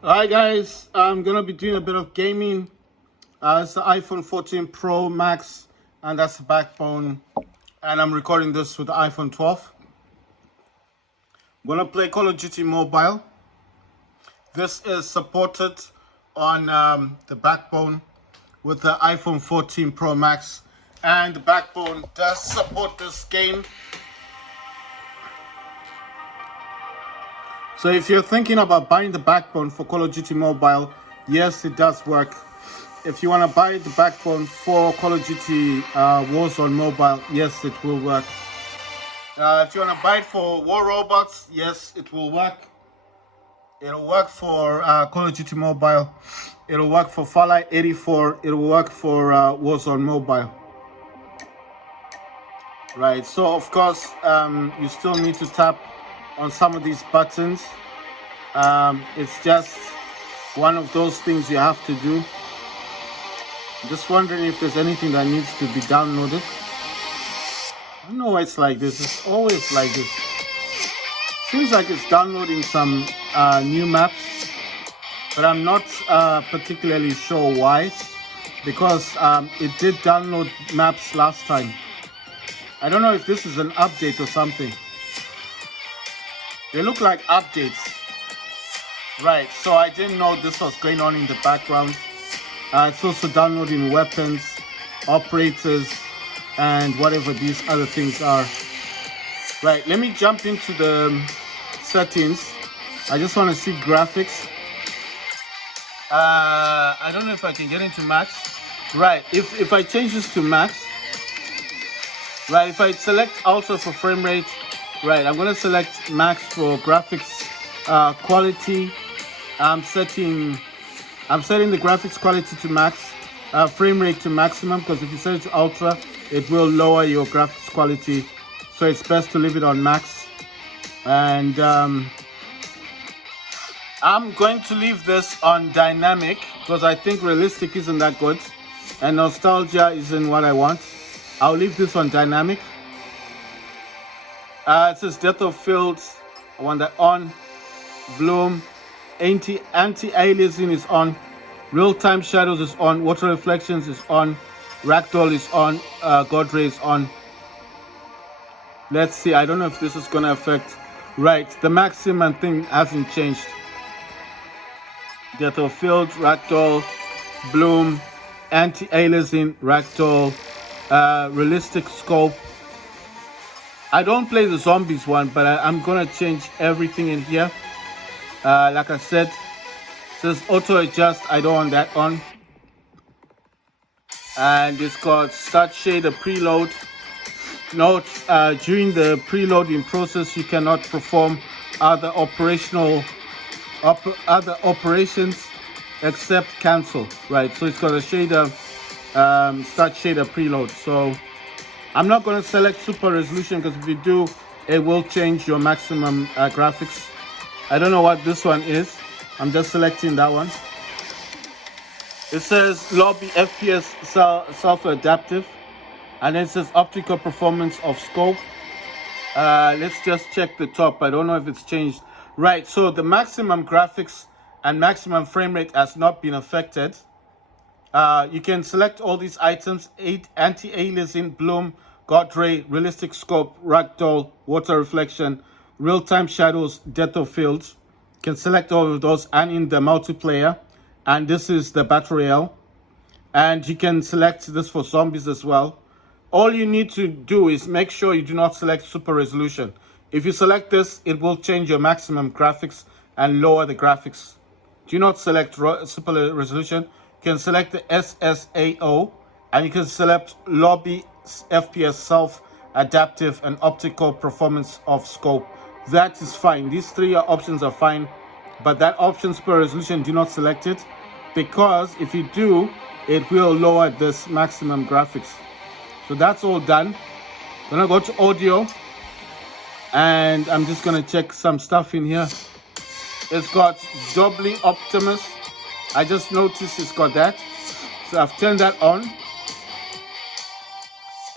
Hi guys, I'm gonna be doing a bit of gaming. It's the iPhone 14 Pro Max, and that's the backbone. And I'm recording this with the iPhone 12. I'm gonna play Call of Duty Mobile. This is supported on the backbone with the iPhone 14 Pro Max, and the backbone does support this game. So if you're thinking about buying the backbone for Call of Duty Mobile, yes, it does work. If you want to buy the backbone for Call of Duty Warzone Mobile, yes, it will work. If you want to buy it for War Robots, yes, it will work. It'll work for Call of Duty Mobile. It'll work for Fallout 84. It'll work for Warzone Mobile. Right, so of course, you still need to tap on some of these buttons. It's just one of those things you have to do. Just wondering if there's anything that needs to be downloaded. I don't know why it's like this. It's always like this. Seems like it's downloading some new maps, but I'm not particularly sure why, because it did download maps last time. I don't know if this is an update or something. They look like updates. Right, so I didn't know this was going on in the background. It's also downloading weapons, operators, and whatever these other things are. Right, let me jump into the settings. I just want to see graphics. I don't know if I can get into max. Right, if I change this to max, right, if I select ultra for frame rate, right, I'm going to select max for graphics quality. I'm setting the graphics quality to max, frame rate to maximum, because if you set it to ultra, it will lower your graphics quality. So it's best to leave it on max. And I'm going to leave this on dynamic because I think realistic isn't that good, and nostalgia isn't what I want. I'll leave this on dynamic. It says depth of fields. I want that on. Bloom. Anti-aliasing is on. Real-time shadows is on. Water reflections is on. Ragdoll is on. God ray is on. Let's see. I don't know if this is going to affect. Right. The maximum thing hasn't changed. Depth of field, ragdoll, bloom, anti-aliasing, ragdoll, realistic scope. I don't play the zombies one, but I'm going to change everything in here. Like I said, it says auto adjust. I don't want that on. And it's got start shader preload. Note, during the preloading process, you cannot perform other operations except cancel. Right, so it's got a shader, start shader preload. So I'm not going to select super resolution, because if you do, it will change your maximum graphics. I don't know what this one is. I'm just selecting that one. It says lobby FPS self-adaptive, and then it says optical performance of scope. Let's just check the top. I don't know if it's changed. Right, so the maximum graphics and maximum frame rate has not been affected. You can select all these items: anti-aliasing, bloom, God ray, realistic scope, ragdoll, water reflection, real-time shadows, depth of field. You can select all of those, and in the multiplayer. And this is the battle royale. And you can select this for zombies as well. All you need to do is make sure you do not select super resolution. If you select this, it will change your maximum graphics and lower the graphics. Do not select super resolution. You can select the SSAO, and you can select lobby FPS self-adaptive and optical performance of scope. That is fine. These three options are fine, but that option super resolution, do not select it, because if you do, it will lower this maximum graphics. So that's all done. I'm gonna go to audio, and I'm just gonna check some stuff in here. It's got Dolby Optimus. I just noticed it's got that, so I've turned that on.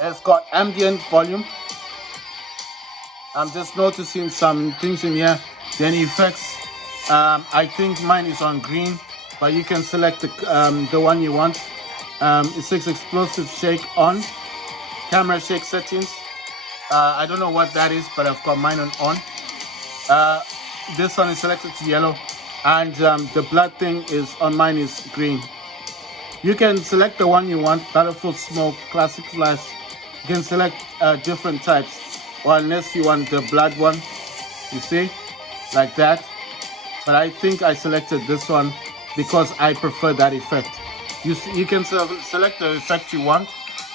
It's got ambient volume. I'm just noticing some things in here. Then effects. I think mine is on green, but you can select the one you want. It says explosive shake on, camera shake settings. I don't know what that is, but I've got mine on. This one is selected to yellow, and the blood thing is on mine is green. You can select the one you want, Battlefield Smoke, Classic Flash. You can select different types, or unless you want the blood one, you see, like that. But I think I selected this one because I prefer that effect. You can select the effect you want,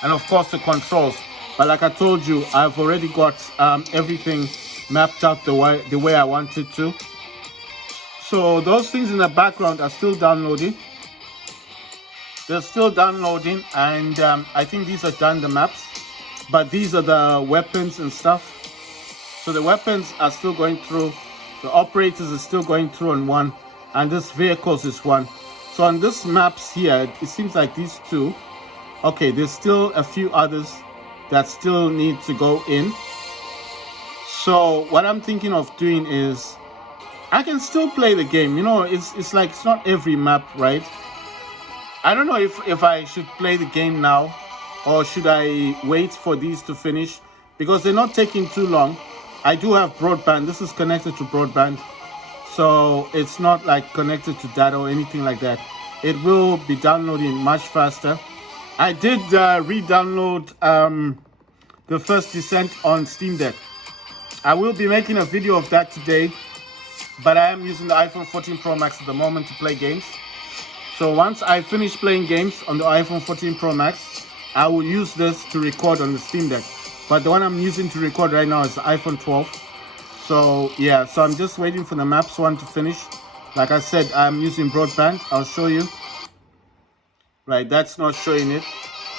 and of course the controls. But like I told you, I've already got everything mapped out the way I want it to. So those things in the background are still downloading. They're still downloading, and I think these are done, the maps. But these are the weapons and stuff. So the weapons are still going through. The operators are still going through on one, and this vehicles is one. So on this maps here, it seems like these two. Okay, there's still a few others that still need to go in. So what I'm thinking of doing is, I can still play the game. You know, it's like it's not every map, right? I don't know if I should play the game now, or should I wait for these to finish, because they're not taking too long. I do have broadband. This is connected to broadband, so it's not like connected to data or anything like that. It will be downloading much faster. I did re-download the First Descent on Steam Deck. I will be making a video of that today, but I am using the iPhone 14 Pro Max at the moment to play games. So once I finish playing games on the iPhone 14 Pro Max, I will use this to record on the Steam Deck. But the one I'm using to record right now is the iPhone 12. So yeah, so I'm just waiting for the maps one to finish. Like I said, I'm using broadband. I'll show you. Right, that's not showing it.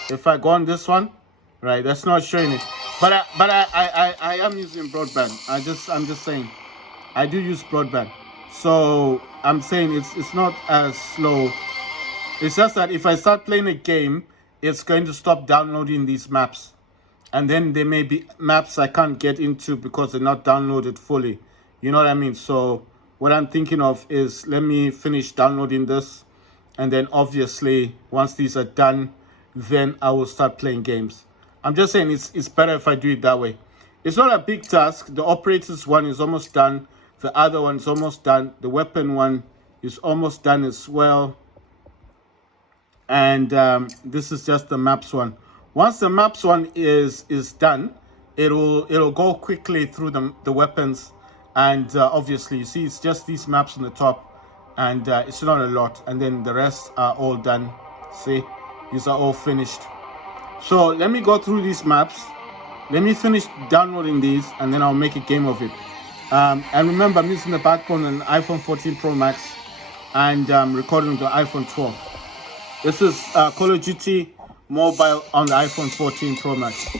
If I go on this one, right, that's not showing it. But I am using broadband. I'm just saying, I do use broadband. So I'm saying it's not as slow. It's just that if I start playing a game, it's going to stop downloading these maps. And then there may be maps I can't get into because they're not downloaded fully. You know what I mean? So what I'm thinking of is, let me finish downloading this. And then obviously, once these are done, then I will start playing games. I'm just saying it's better if I do it that way. It's not a big task. The operators one is almost done. The other one is almost done. The weapon one is almost done as well. And this is just the maps one. Once the maps one is done, it'll go quickly through the weapons. And obviously, you see, it's just these maps on the top. And it's not a lot, and then the rest are all done. See, these are all finished. So let me go through these maps. Let me finish downloading these, and then I'll make a game of it. And remember, I'm using the backbone on iPhone 14 Pro Max, and recording on the iPhone 12. This is Call of Duty Mobile on the iPhone 14 Pro Max.